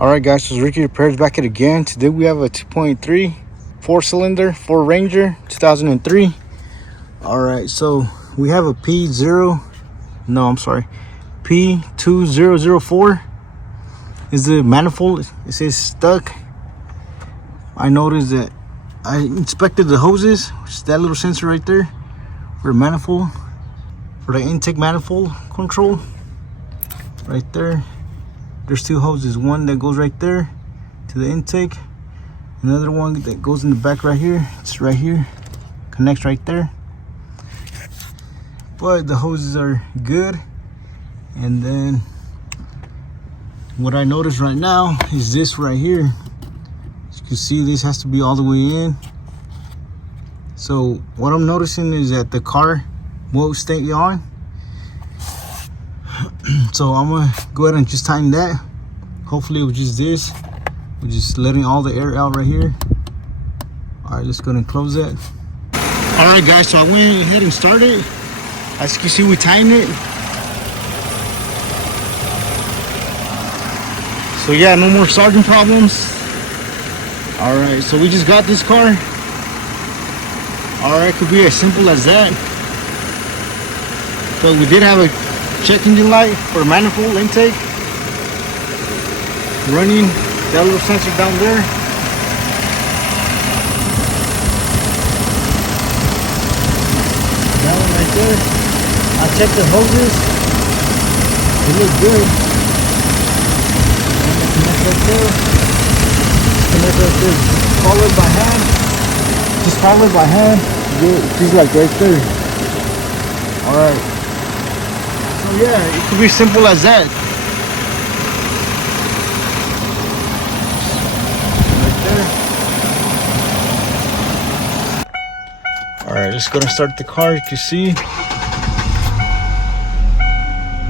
Alright guys, so Ricky Repairs back at it again. Today we have a 2.3 4-cylinder Ford Ranger 2003. Alright, so we have a P2004 is the manifold. It says stuck. I noticed that I inspected the hoses, which is that little sensor right there for the manifold, for the intake manifold control right there. There's two hoses, one that goes right there to the intake, another one that goes in the back right here. It's right here, connects right there. But the hoses are good. And then what I noticed right now is this right here. As you can see, this has to be all the way in. So what I'm noticing is that the car won't stay on. So I'm gonna go ahead and just tighten that. Hopefully it was just this. We're just letting all the air out right here. All right, let's go ahead and close that. All right guys, so I went ahead and started. As you can see, we tightened it. So yeah, no more starting problems. All right, so we just got this car. All right, could be as simple as that. So we did have a check engine light for manifold intake, running that little sensor down there. That one right there. I checked the hoses, they look good. Connect right there. Connect right there. Follow it by hand. Just follow it by hand. Just like right there. All right. So yeah, it could be simple as that. Right there. Alright, just gonna start the car. You can see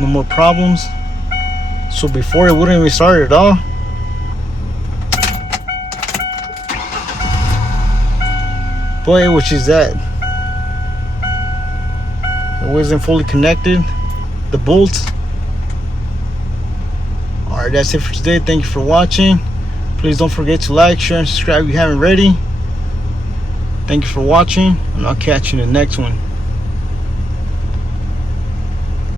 no more problems. So before it wouldn't even start at all. But which is that it wasn't fully connected, the bolts. Alright, that's it for today. Thank you for watching. Please don't forget to like, share, and subscribe if you haven't already. Thank you for watching, and I'll catch you in the next one.